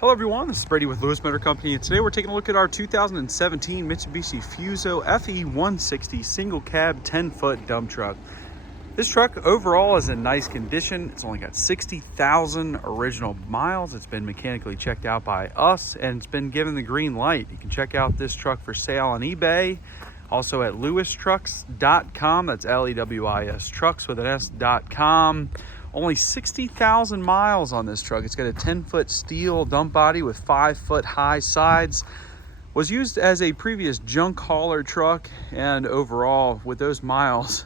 Hello everyone, this is Brady with Lewis Motor Company, and today we're taking a look at our 2017 Mitsubishi Fuso FE160 single cab 10-foot dump truck. This truck overall is in nice condition. It's only got 60,000 original miles. It's been mechanically checked out by us and it's been given the green light. You can check out this truck for sale on eBay, also at lewistrucks.com. That's L-E-W-I-S, trucks with an S.com. Only 60,000 miles on this truck. It's got a 10-foot steel dump body with 5-foot high sides. Was used as a previous junk hauler truck, and overall, with those miles,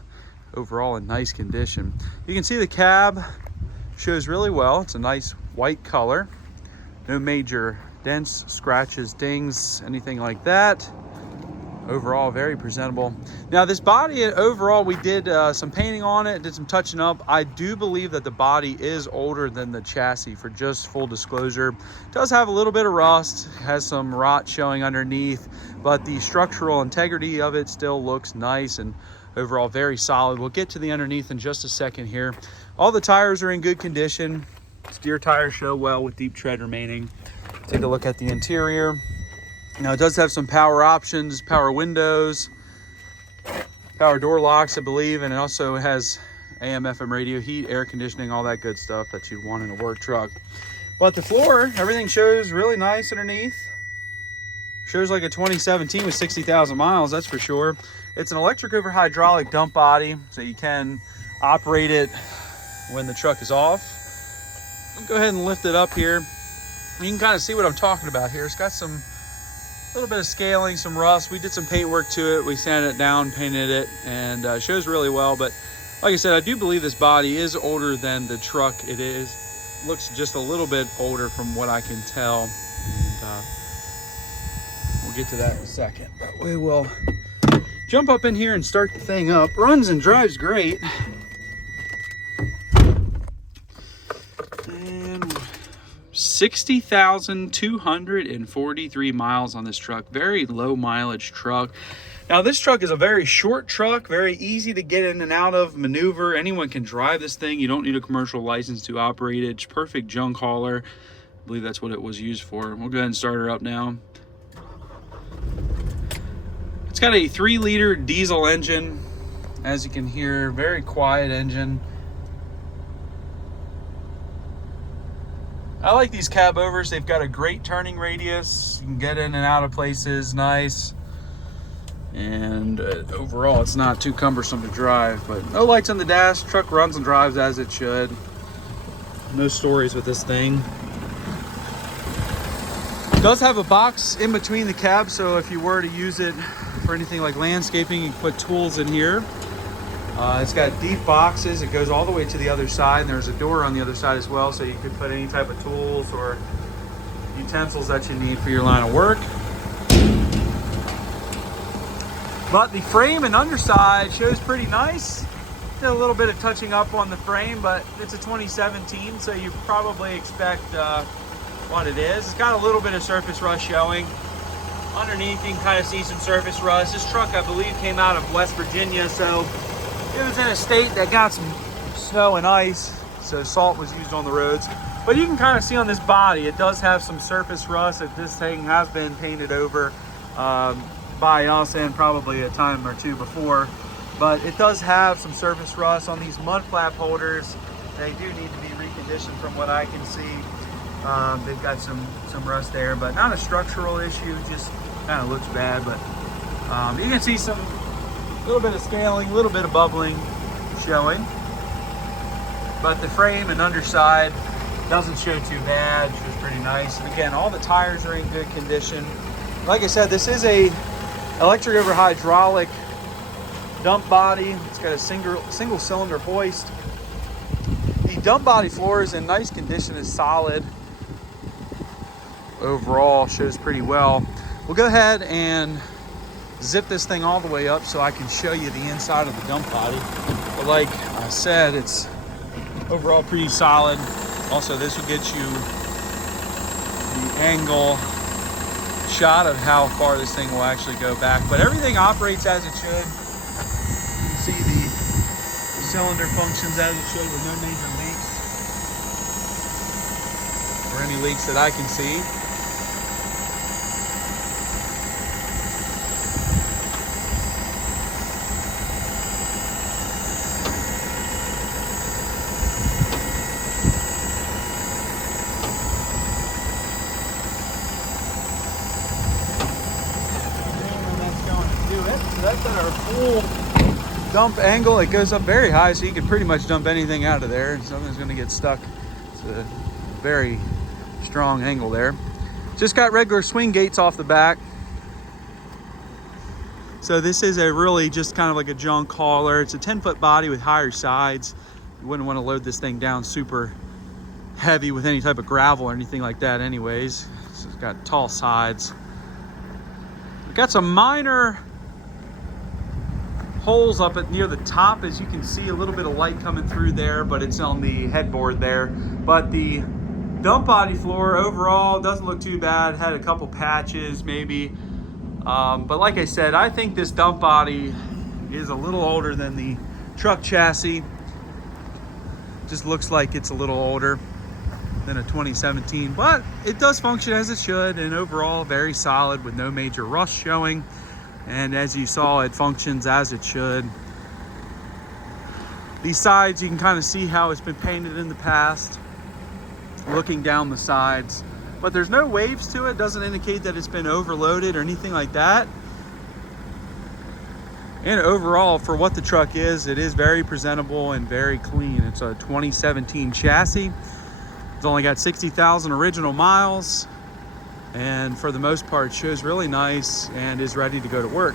overall in nice condition. You can see the cab shows really well. It's a nice white color. No major dents, scratches, dings, anything like that. Overall, very presentable. Now this body, overall, we did some painting on it, did some touching up. I do believe that the body is older than the chassis, for just full disclosure. It does have a little bit of rust, has some rot showing underneath, but the structural integrity of it still looks nice and overall very solid. We'll get to the underneath in just a second here. All the tires are in good condition. Steer tires show well with deep tread remaining. Take a look at the interior. Now it does have some power options, power windows, power door locks, I believe, and it also has AM, FM radio, heat, air conditioning, all that good stuff that you'd want in a work truck. But the floor, everything shows really nice underneath. Shows like a 2017 with 60,000 miles, that's for sure. It's an electric over hydraulic dump body, so you can operate it when the truck is off. I'll go ahead and lift it up here. You can kind of see what I'm talking about here. It's got some little bit of scaling, some rust. We did some paint work to it. We sanded it down, painted it, and it shows really well. But like I said, I do believe this body is older than the truck it is. Looks just a little bit older from what I can tell. And we'll get to that in a second. But we will jump up in here and start the thing up. Runs and drives great. And 60,243 miles on this truck. Very low mileage truck. Now this truck is a very short truck, very easy to get in and out of, maneuver. Anyone can drive this thing. You don't need a commercial license to operate it. It's perfect junk hauler. I believe that's what it was used for. We'll go ahead and start her up now. It's got a 3-liter diesel engine. As you can hear, very quiet engine. I like these cab overs. They've got a great turning radius. You can get in and out of places nice. And overall, it's not too cumbersome to drive. But no lights on the dash. Truck runs and drives as it should. No stories with this thing. It does have a box in between the cabs, so if you were to use it for anything like landscaping, you can put tools in here. It's got deep boxes. It goes all the way to the other side, and there's a door on the other side as well, so you could put any type of tools or utensils that you need for your line of work. But the frame and underside shows pretty nice. Did a little bit of touching up on the frame, but it's a 2017, so you probably expect what it is. It's got a little bit of surface rust showing. Underneath, you can kind of see some surface rust. This truck, I believe, came out of West Virginia, so it was in a state that got some snow and ice, so salt was used on the roads. But you can kind of see on this body, it does have some surface rust. That this thing has been painted over by us and probably a time or two before. But it does have some surface rust on these mud flap holders. They do need to be reconditioned from what I can see. They've got some rust there, but not a structural issue, just kind of looks bad. But you can see some little bit of scaling, a little bit of bubbling showing. But the frame and underside doesn't show too bad, shows pretty nice. And again, all the tires are in good condition. Like I said, this is a electric over hydraulic dump body. It's got a single cylinder hoist. The dump body floor is in nice condition, is solid. Overall shows pretty well. We'll go ahead and zip this thing all the way up so I can show you the inside of the dump body. But like I said, it's overall pretty solid. Also, this will get you the angle shot of how far this thing will actually go back. But everything operates as it should. You can see the cylinder functions as it should with no major leaks. or any leaks that I can see. That's at our full dump angle. It goes up very high, so you can pretty much dump anything out of there and something's going to get stuck. It's a very strong angle there. Just got regular swing gates off the back. So this is a really just kind of like a junk hauler. It's a 10-foot body with higher sides. You wouldn't want to load this thing down super heavy with any type of gravel or anything like that anyways. So it's got tall sides. We've got some minor holes up at near the top, as you can see, a little bit of light coming through there, but it's on the headboard there. But the dump body floor overall doesn't look too bad. Had a couple patches maybe, but like I said, I think this dump body is a little older than the truck chassis. Just looks like it's a little older than a 2017, but it does function as it should, and overall very solid with no major rust showing. And as you saw, it functions as it should. These sides, you can kind of see how it's been painted in the past, looking down the sides. But there's no waves to it. Doesn't indicate that it's been overloaded or anything like that. And overall, for what the truck is, it is very presentable and very clean. It's a 2017 chassis. It's only got 60,000 original miles. And for the most part shows really nice and is ready to go to work.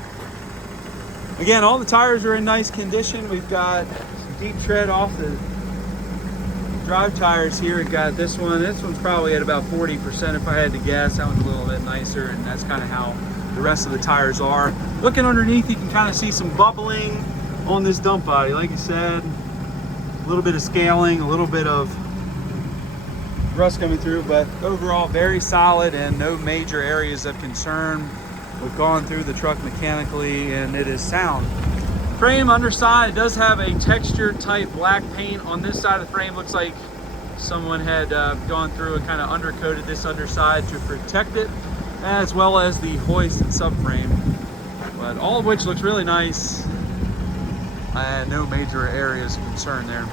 Again, all the tires are in nice condition. We've got some deep tread off the drive tires here. We've got this one's probably at about 40% if I had to guess. That one's a little bit nicer, and that's kind of how the rest of the tires are. Looking underneath, you can kind of see some bubbling on this dump body. Like I said, a little bit of scaling, a little bit of rust coming through, but overall very solid and no major areas of concern. We've gone through the truck mechanically and it is sound. Frame underside does have a texture type black paint on this side of the frame. Looks like someone had gone through and kind of undercoated this underside to protect it, as well as the hoist and subframe, but all of which looks really nice and no major areas of concern there.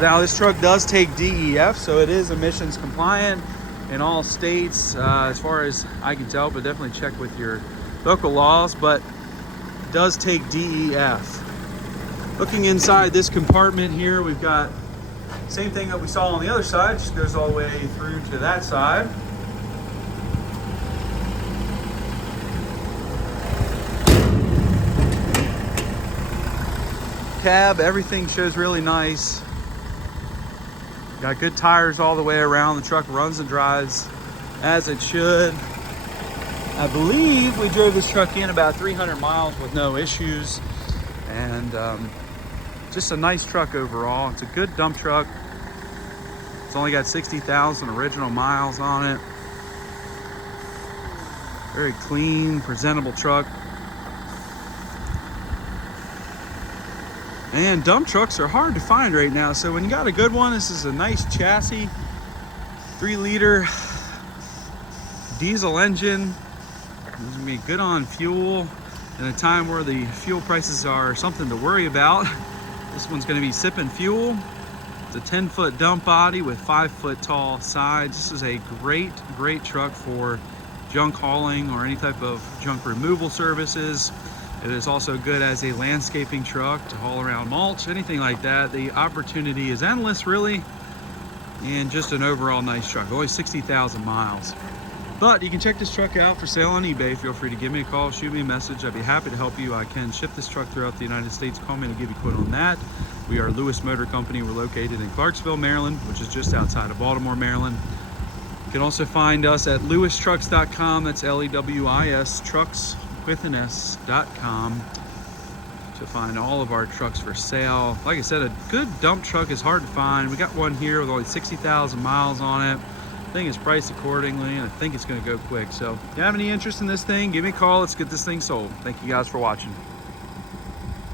Now this truck does take DEF, so it is emissions compliant in all states, as far as I can tell, but definitely check with your local laws, but it does take DEF. Looking inside this compartment here, we've got same thing that we saw on the other side, just goes all the way through to that side. Cab, everything shows really nice. Got good tires all the way around. The truck runs and drives as it should. I believe we drove this truck in about 300 miles with no issues, and just a nice truck overall. It's a good dump truck. It's only got 60,000 original miles on it. Very clean, presentable truck. And dump trucks are hard to find right now, so when you got a good one, this is a nice chassis, 3-liter diesel engine. It's gonna be good on fuel in a time where the fuel prices are something to worry about. This one's gonna be sipping fuel. It's a 10-foot dump body with 5-foot tall sides. This is a great truck for junk hauling or any type of junk removal services. It is also good as a landscaping truck to haul around mulch, anything like that. The opportunity is endless, really, and just an overall nice truck. Only 60,000 miles. But you can check this truck out for sale on eBay. Feel free to give me a call, shoot me a message. I'd be happy to help you. I can ship this truck throughout the United States. Call me to give you a quote on that. We are Lewis Motor Company. We're located in Clarksville, Maryland, which is just outside of Baltimore, Maryland. You can also find us at lewistrucks.com. That's L-E-W-I-S, trucks with an S.com, to find all of our trucks for sale. Like I said, a good dump truck is hard to find. We got one here with only 60,000 miles on it. The thing is priced accordingly, and I think it's going to go quick. So if you have any interest in this thing, give me a call. Let's get this thing sold. Thank you guys for watching.